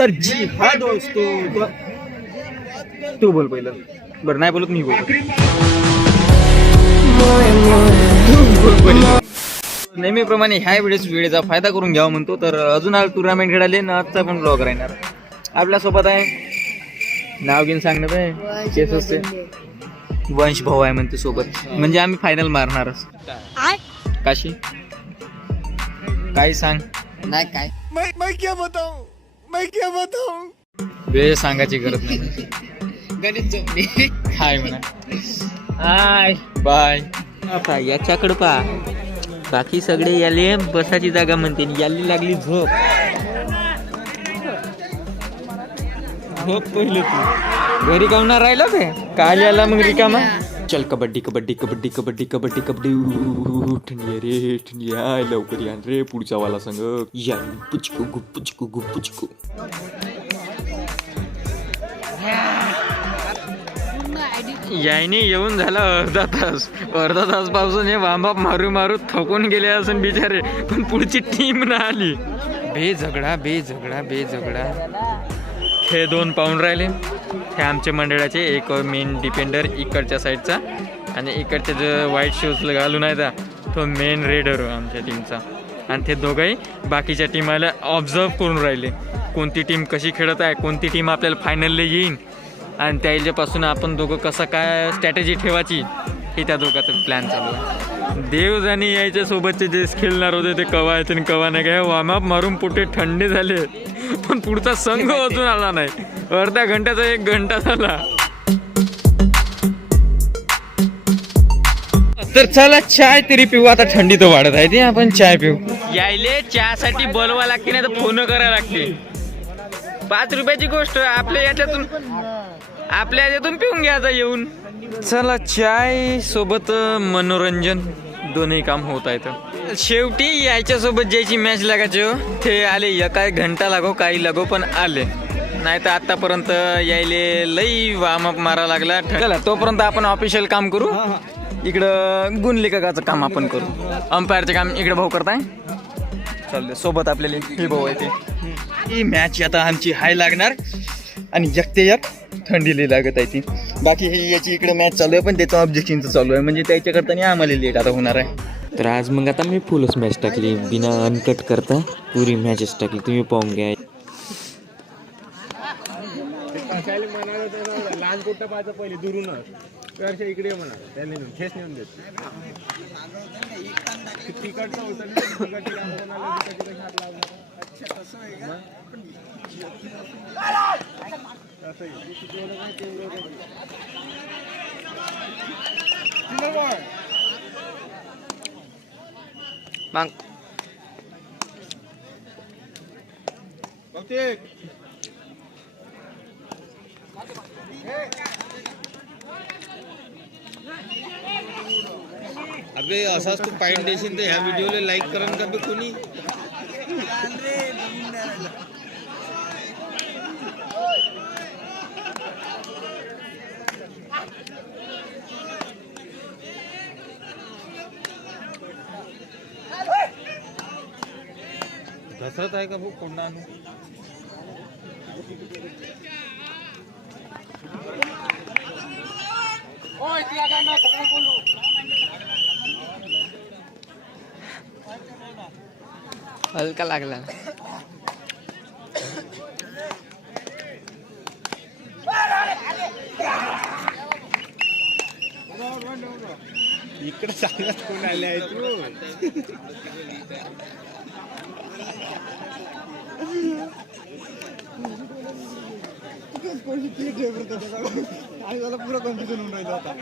तर जी हा दोस्तो तू बोल पहिलं. बरं नाही बोलत मी बोलतो. नेहमीप्रमाणे ह्या वेळेचा फायदा करून घ्यावा म्हणतो. तर अजून टुर्नामेंट खेळाले ना. आजचा पण ब्लॉग राहणार. आपल्यासोबत आहे नाव घेऊन सांगणं काय केस असते. वंश भाऊ आहे म्हणते सोबत. म्हणजे आम्ही फायनल मारणारच. काशी काय सांग. नाही काय मैं क्या बताऊं वेळ सांगायची गरज नाही. गणित जमली. हाय म्हणा. Hi bye. आता याच्याकडं पा. बाकी सगळे याले बसाची जागा म्हणते. याली लागली झोप. झोप पहिली तू घरी कावणार राहिला ते काल याला मग रिकामा. चल कबड्डी कबड्डी कबड्डी कबड्डी कबड्डी कबड्डी ठंडी रे ठंडी आय लवकर या रे पुढच्या वाला संग या पुचकू गुपुचकू गुपुचकू. यायने येऊन झाला अर्धा तास पासून हे वामबाप मारू थकून गेले असून बिचारे. पण पुढची टीम ना आली. बेझगडा हे दोन पाऊंड राहिले. हे आमच्या मंडळाचे एक मेन डिफेंडर इकडच्या साईडचा आणि इकडचे जो व्हाईट शूज घालून आहे तो मेन रेडर आमच्या टीमचा. आणि ते दोघंही बाकीच्या टीमाला ऑब्झर्व करून राहिले. कोणती टीम कशी खेळत आहे, कोणती टीम आपल्याला फायनलला येईन आणि त्याच्यापासून आपण दोघं कसं काय स्ट्रॅटेजी ठेवायची हे त्या दोघांचा प्लॅन चालू आहे. देव जाणे यायच्या सोबतचे जे खेळणार होते ते कवा येते आणि कवा नाही. काय वार्मअप मारून पोटे थंडे झाले पण पुढचा संघ अजून आला नाही. अर्ध्या घंट्याचा 1 घंटा झाला. तर चला चाय तरी पिऊ. आता थंडी तर वाढत आहे ते आपण चाय पिऊ. यायले चहासाठी बोलवा लागते नाही तर फोन करायला लागते. 5 रुपयाची गोष्ट आपल्या याच्यातून पिऊन घ्यायचा येऊन. चला चाय सोबत मनोरंजन दोन्ही काम होत आहेत. शेवटी याच्या सोबत ज्याची मॅच लागायची ते आले. काही घंटा लागो काही लागो पण आले. नाही तर आतापर्यंत यायले लई वार्मअप मारा लागला. चला तोपर्यंत आपण ऑफिशियल काम करू. इकडं गुणलेखकाचं काम आपण करू. अंपायरचे काम इकडे भाऊ करताय. चालते सोबत आपल्याला हे भाऊ आहे ते. ही मॅच आता आमची हाय लागणार आणि एक थंडीला लागत आहे ती. बाकी ही याची इकडे मॅच चालू आहे पण त्याचं ऑब्जेक्शनचं चालू आहे. म्हणजे त्याच्या करता आम्हाला लेट आता होणार आहे. तर आज मग आता मी फुलच मॅच टाकली. बिना अनकट करता पुरी मॅचेस टाकली. तुम्ही पाहून घ्या. लहान कुठं पाहायचं पहिले दुरूनच इकडे म्हणा त्याने ठेस नेऊन देत. तिकडचं होतं अबे असाच तू पॉइंट देशील तर ह्या व्हिडिओला लाईक करन का बे कोणी. घसरत आहे का भाऊ कोंडा आणू. हलका लागला. इकडे चांगलाच कोण आले आहे तू. पुरा कन्फ्युजन होऊन राहिलं आता.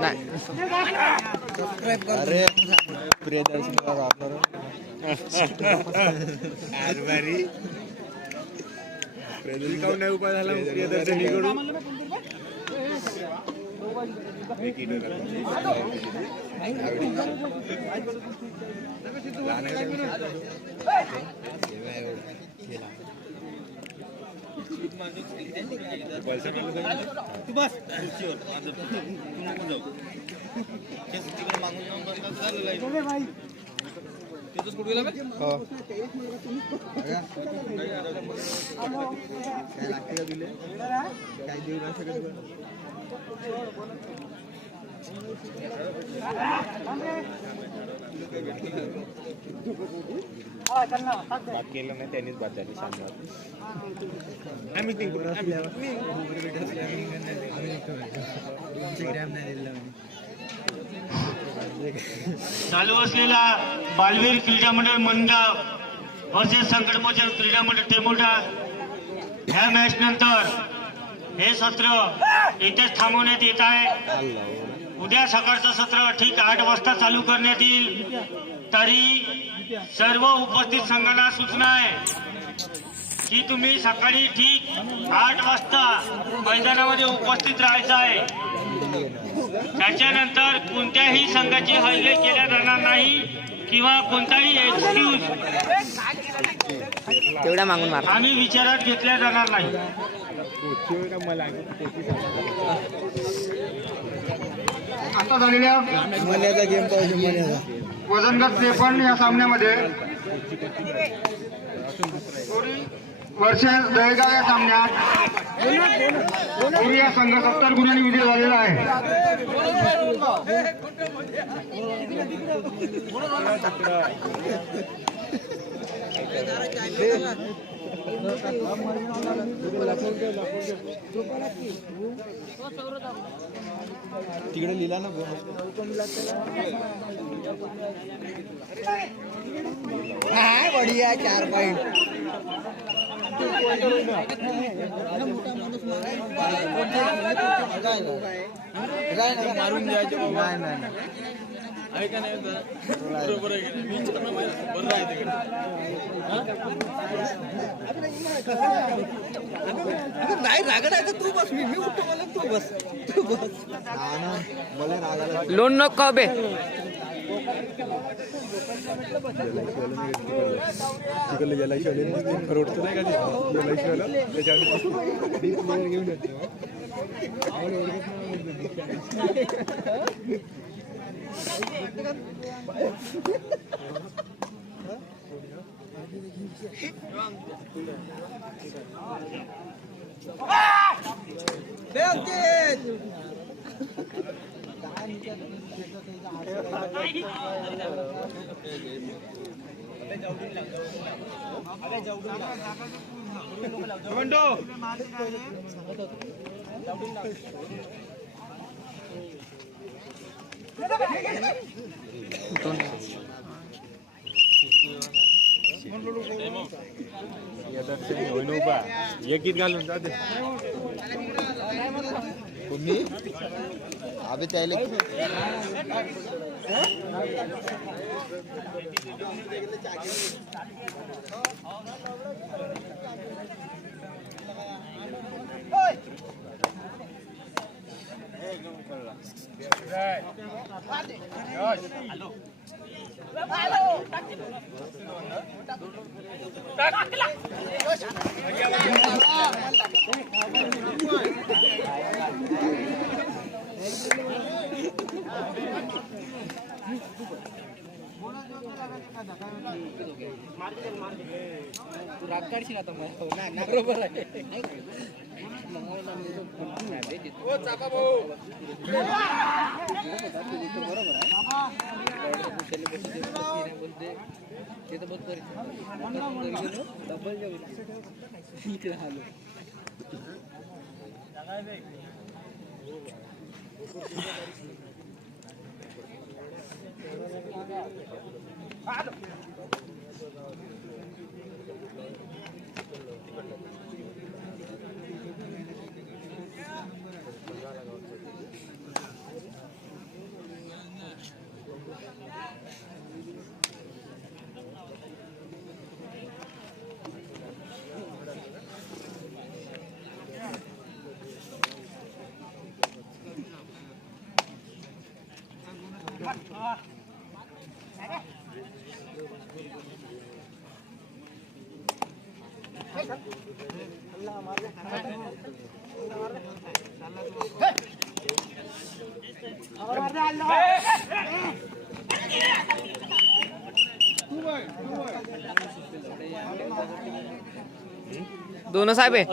नाही अरे प्रियदर्शनी काऊन नाही उपाय झाला प्रियदर्शनीकडून तू बस खुर्चीवर माझं तू नको जाऊ तिकडे मागून जाऊन बसतात झालं तिथंच कुठे गेला काय लागते का दिले काय देऊ नाही शकत बात केलं नाही त्यांनीच बात झाली चालू असलेला बालवीर क्रीडा मंडळ मनगाव वर्सेस संकटमोचन क्रीडा मंडळ टेमोडा ह्या मॅच नंतर हे सत्र इथेच थांबवण्यात येत आहे. उद्या सकाळचं सत्र ठीक 8 वाजता चालू करण्यात येईल. तरी सर्व उपस्थित संघांना सूचना आहे की तुम्ही सकाळी ठीक 8 वाजता मैदानामध्ये उपस्थित राहायचं आहे. त्याच्यानंतर कोणत्याही संघाची हल्ले केल्या जाणार नाही किंवा कोणताही एक्सक्यूज तेवढा मागून मार. आम्ही विचारात घेतल्या जाणार नाही. आता झालेल्या मन्याचा गेम पाहिजे मन्याचा वजनगट 53 या सामन्यामध्ये वर्सेस दहेगाव या सामन्यात पुरी या संघ 70 गुणांनी विजय झालेला आहे. तिकडे लिहिला ना बढिया 4 पॉइंट मारून द्यायचे ऐका नाही बरोबर नाही रागड आहे तू बस मी उठतो मला तू बस मला रागाला लोन नको खाऊ बे. तिकडलं जलाशय रोडचं नाही का जलाशयाला त्याच्यावर घेऊन येतो एक गीत घालून जाते तुम्ही अबे त्याला राग काढशील आता मला बरोबर आहे. दोन साहेब आहे.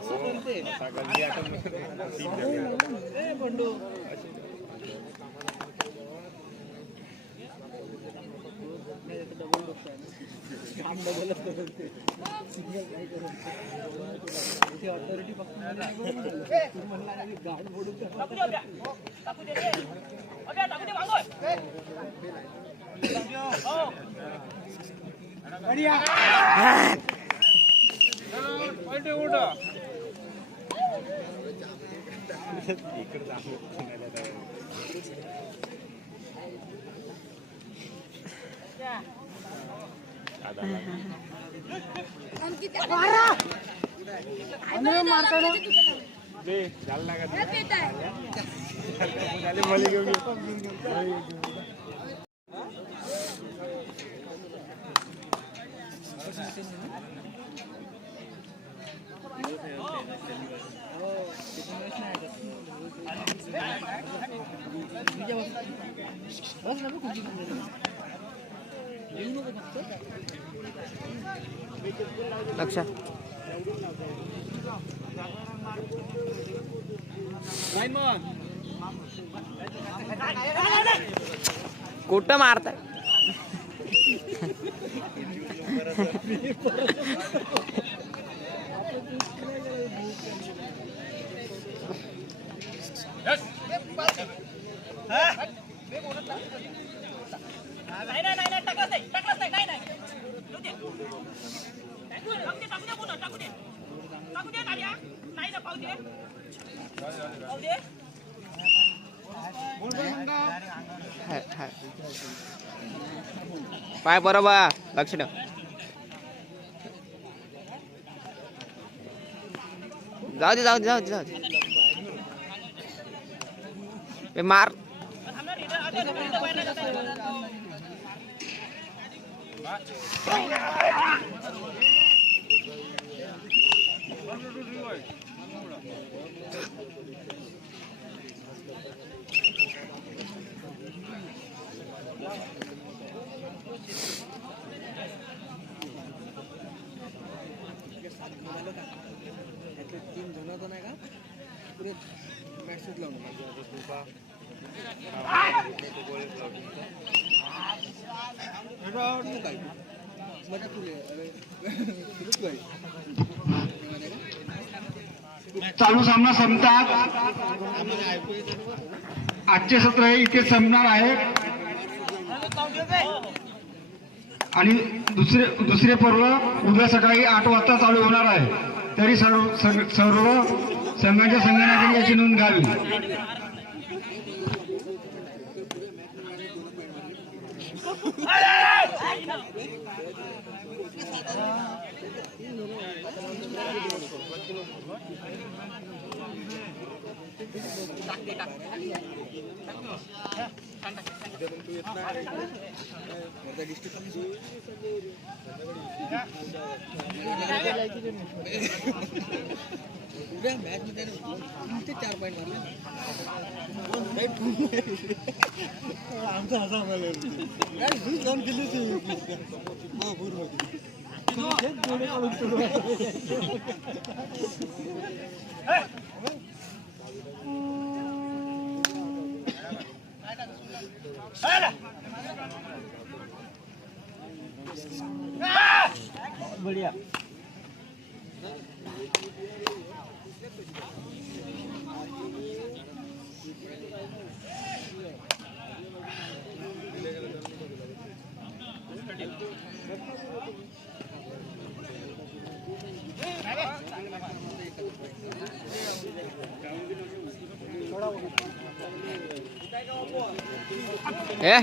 लक्षात कुठं मारताय? पाय बरोबर लक्ष ठेव. जाऊ दे जाऊ दे जाऊ दे जाऊ दे. मार तीन जण होतं नाही का पुरे मॅसेज लावून चालू सामना संपतात. आजचे सत्र हे इथे संपणार आहे आणि दुसरे पर्व उद्या सकाळी 8 वाजता चालू होणार आहे. तरी सर्व संघाच्या संघटनांनी याची नोंद घ्यावी. मॅच मध्ये 4 पॉईंट मारले आमचा असा जाऊन गेले बढ़िया. ए